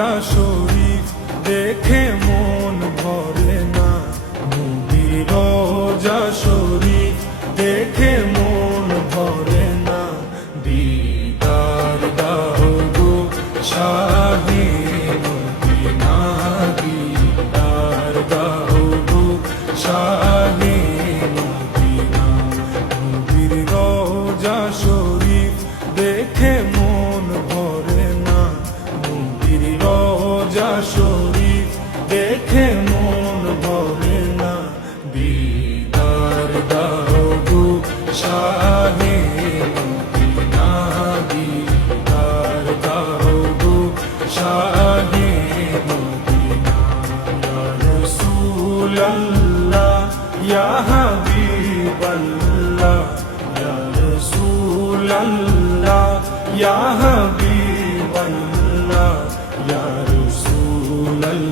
রোজা শরীফ দেখে মন ভরে না, নবীর রোজা শরীফ দেখে মন ভরে না। দিদার দাও গো শাহে মদিনা, দিদার দাও গো শাহে মদিনা। নবীর রোজা শরীফ দেখে মন ভরে না, নবীর রোজা শরীফ দেখে মন ভরে না। দিদার দাও গো শাহে মদিনা, দিদার দাও গো শাহে মদিনা। ইয়া রাসূলাল্লাহ ইয়া হাবিবাল্লাহ, ইয়া রাসূলাল্লাহ ইয়া হাবিবাল্লাহ, ইয়া রাসূলাল্লাহ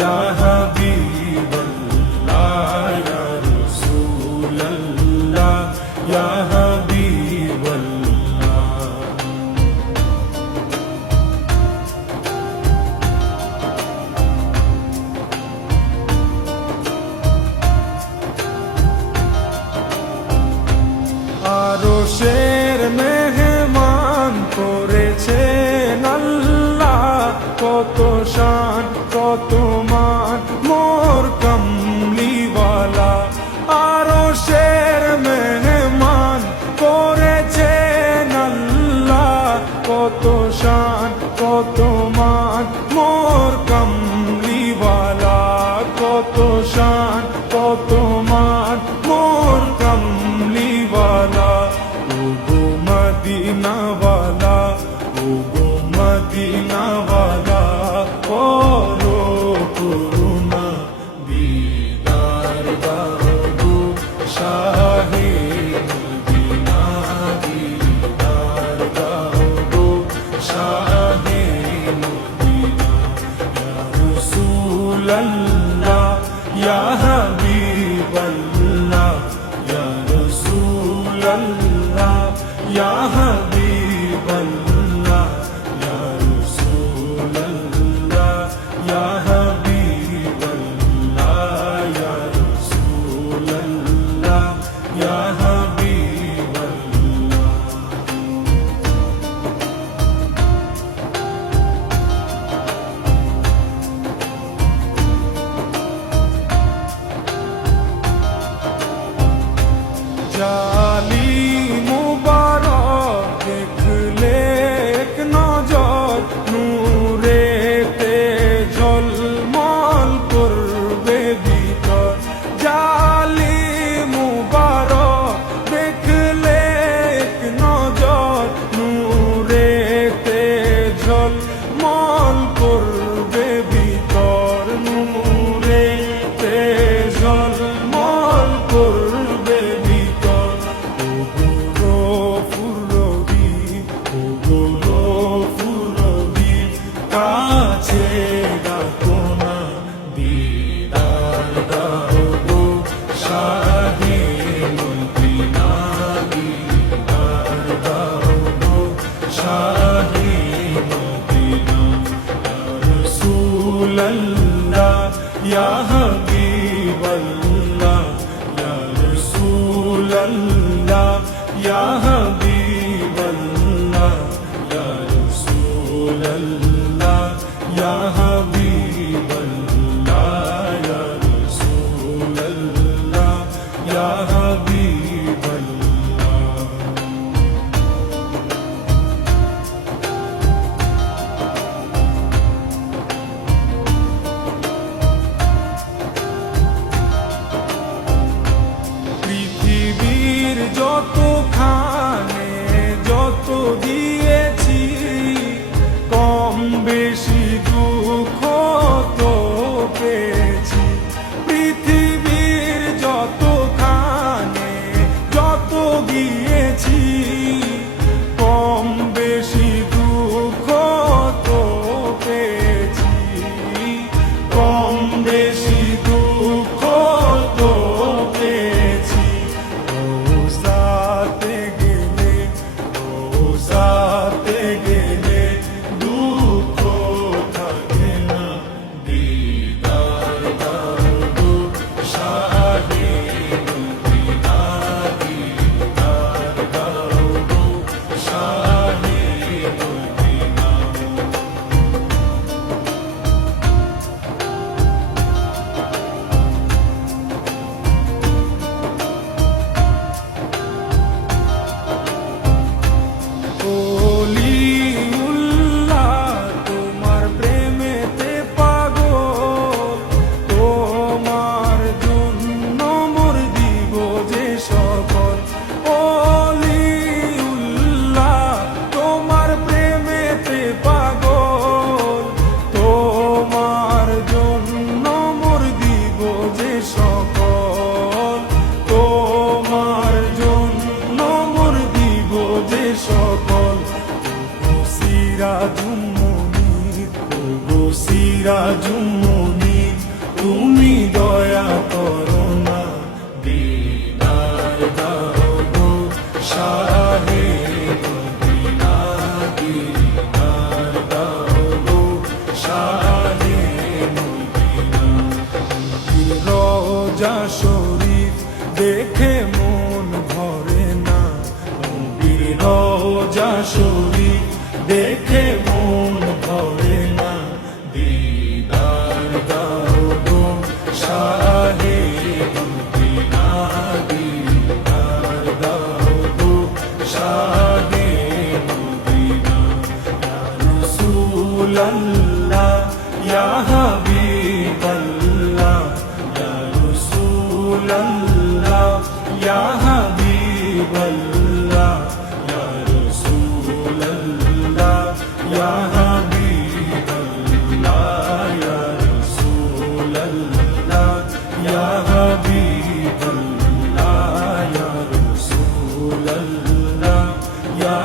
ইয়া হাবিবাল্লাহ, ইয়া রাসূলাল্লাহ ইয়া হাবিবাল্লাহ। আরশের মেহমান করেছেন আল্লাহ, কত শান কত মান মোর কমলিওয়ালা। আরশের মেহমান করেছেন আল্লাহ, কত শান কত মান মোর কমলিওয়ালা, কত শান কত মান মোর কমলিওয়ালা। ওগো মদিনাওয়ালা, ওগো মদিনাওয়ালা, করো করুণা। দিদার দাও গো শাহে মদিনা, দিদার দাও গো শাহে মদিনা। ইয়া রাসূলাল্লাহ ইয়া হাবিবাল্লাহ, ইয়া রাসূলাল্লাহ ইয়া হাবিবাল্লাহ, ইয়া রাসূলাল্লাহ ইয়া হাবিবাল্লাহ, ইয়া রাসূলাল্লাহ ইয়া হাবিবাল্লাহ। জালি মুবারক দেখলে এক নজর, নূরেতে ঝলমল করবে ভিতর। জালি মুবারক দেখলে এক নজর, নূরেতে ঝলমল করবে ভিতর, নূরেতে ঝলমল করবে ভিতর। ওগো গফুর রহিম, ওগো গফুর রহিম, কাছে ডাকো না। দিদার দাও গো শাহে মদিনা, দিদার দাও গো শাহে মদিনা। ইয়া রাসূলাল্লাহ ইয়া হাবিবাল্লাহ, ইয়া রাসূলাল্লাহ ইয়া হাবিবাল্লাহ, ইয়া রাসূলাল্লাহ ইয়া হাবিবাল্লাহ, ইয়া রাসূলাল্লাহ ইয়া হাবিবাল্লাহ। পৃথিবীর যত খান শাহে মদিনা দিদার দাও গো শাহে মদিনা রোজা শরীফ দেখে মন ভরে না নবীর রোজা শরীফ দেখে মন ভরে না দিদার দাও গো শাহে মদিনা দিদার দাও গো শাহে মদিনা ইয়া রাসূলুল্লাহ ইয়া হাবিবাল্লাহ ইয়া রাসূলুল্লাহ ইয়া হাবিবাল্লাহ ইয়া রাসূলুল্লাহ ইয়া হাবিবাল্লাহ ইয়া রাসূলুল্লাহ ইয়া হাবিবাল্লাহ ইয়া রাসূলুল্লাহ ইয়া